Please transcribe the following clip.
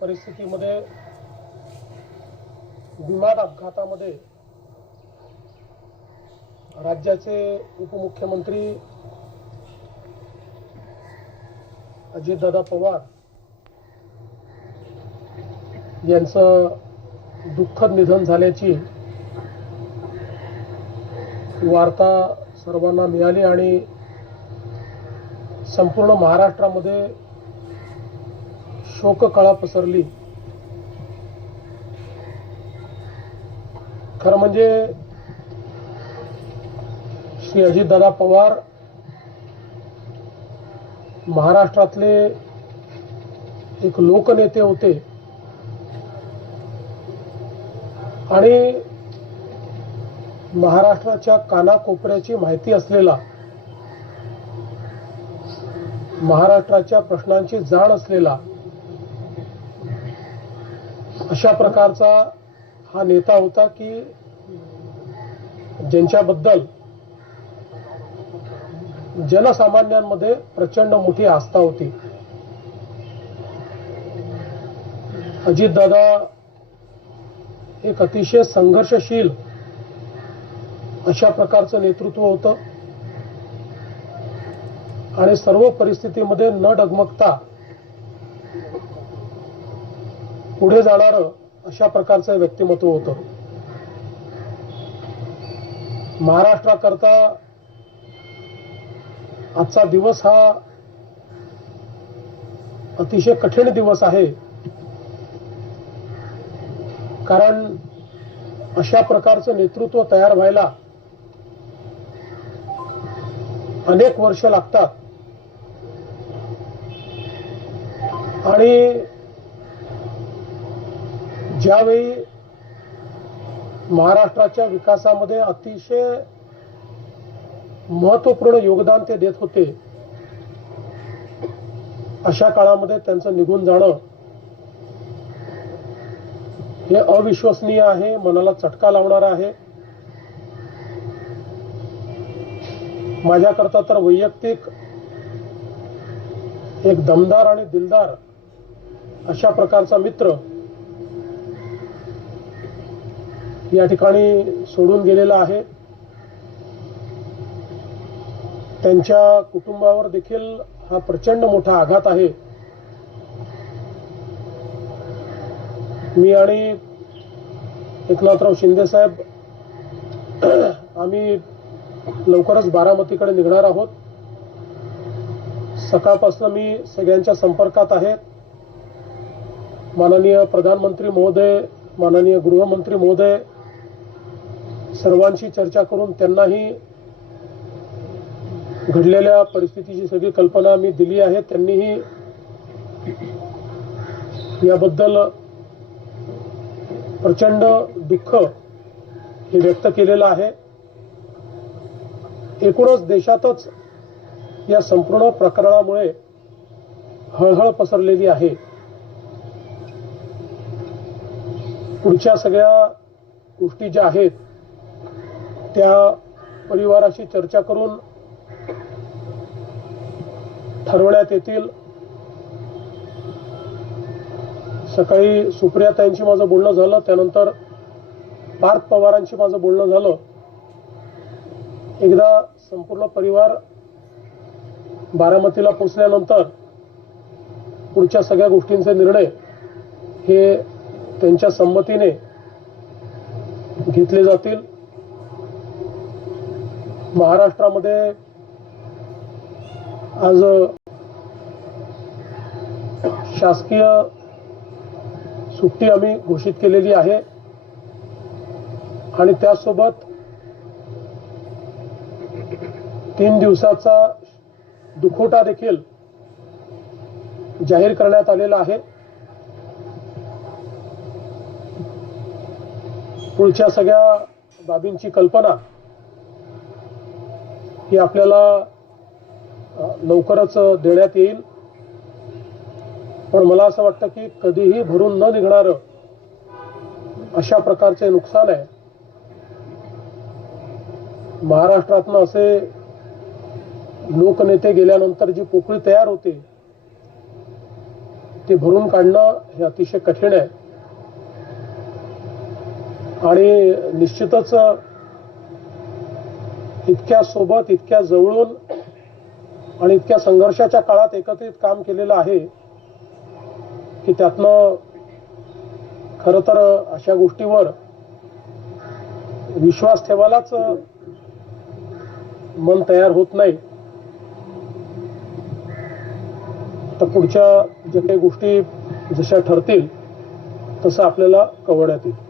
परिस्थितीमध्ये विमान अपघातामध्ये राज्याचे उपमुख्यमंत्री अजितदादा पवार यांचं दुःखद निधन झाल्याची वार्ता सर्वांना मिळाली आणि संपूर्ण महाराष्ट्रामध्ये शोककळा पसरली। खरं म्हणजे श्री अजितदादा पवार महाराष्ट्रातले एक लोकनेते होते आणि महाराष्ट्राच्या कानाकोपऱ्याची माहिती असलेला, महाराष्ट्राच्या प्रश्नांची जाण असलेला अशा प्रकारचा हा नेता होता की ज्यांच्याबद्दल जनसामान्यांमध्ये प्रचंड मोठी आस्था होती। अजितदादा एक अतिशय संघर्षशील अशा प्रकारचं नेतृत्व होतं आणि सर्व परिस्थितीमध्ये न डगमगता पुढे जाणारं अशा प्रकारचं व्यक्तिमत्व होतं। महाराष्ट्राकरता आजचा दिवस हा अतिशय कठीण दिवस आहे, कारण अशा प्रकारचं नेतृत्व तयार व्हायला अनेक वर्ष लागतात आणि ज्यावेळी महाराष्ट्राच्या विकासामध्ये अतिशय महत्त्वपूर्ण योगदान ते देत होते, अशा काळामध्ये त्यांचं निघून जाणं हे अविश्वसनीय आहे, मनाला चटका लावणारा आहे। माझ्याकरता तर वैयक्तिक एक दमदार आणि दिलदार अशा प्रकारचा मित्र या ठिकाणी सोडून गेलेला आहे। त्यांच्या कुटुंबावर देखील हा प्रचंड मोठा आघात आहे। मी आणि एकनाथराव शिंदे साहेब आम्ही लवकरच बारामतीकडे निघणार आहोत। सकाळपासून मी सगळ्यांच्या संपर्कात आहे। माननीय प्रधानमंत्री महोदय, माननीय गृहमंत्री महोदय सर्वांशी चर्चा करून त्यांनाही घडलेल्या परिस्थितीची सगळी कल्पना मी दिली आहे। त्यांनीही याबद्दल प्रचंड दुःख हे व्यक्त केलेलं आहे। एकूणच देशातच या संपूर्ण प्रकरणामुळे हळहळ पसरलेली आहे। पुढच्या सगळ्या गोष्टी ज्या आहेत त्या परिवाराशी चर्चा करून ठरवण्यात येतील। सकाळी सुप्रियाताईंशी माझं बोलणं झालं, त्यानंतर पार्थ पवारांशी माझं बोलणं झालं। एकदा संपूर्ण परिवार बारामतीला पोहोचल्यानंतर पुढच्या सगळ्या गोष्टींचे निर्णय हे त्यांच्या संमतीने घेतले जातील। महाराष्ट्रामध्ये आज शासकीय सुट्टी आम्ही घोषित केलेली आहे आणि त्यासोबत 3 दिवसाचा दुखवटा देखील जाहीर करण्यात आलेला आहे। पुढच्या सगळ्या बाबींची कल्पना ही आपल्याला लवकरच देण्यात येईल, पण मला असं वाटतं की कधीही भरून न निघणारं अशा प्रकारचे नुकसान आहे। महाराष्ट्रातनं असे लोकनेते गेल्यानंतर जी पोकळी तयार होते ते भरून काढणं हे अतिशय कठीण आहे आणि निश्चितच इतक्या सोबत, इतक्या जवळून आणि इतक्या संघर्षाच्या काळात एकत्रित काम केलेलं आहे की त्यातनं खरं तर अशा गोष्टीवर विश्वास ठेवायलाच मन तयार होत नाही. तर पुढच्या ज्या काही गोष्टी जशा ठरतील तसं आपल्याला कळवण्यात येईल.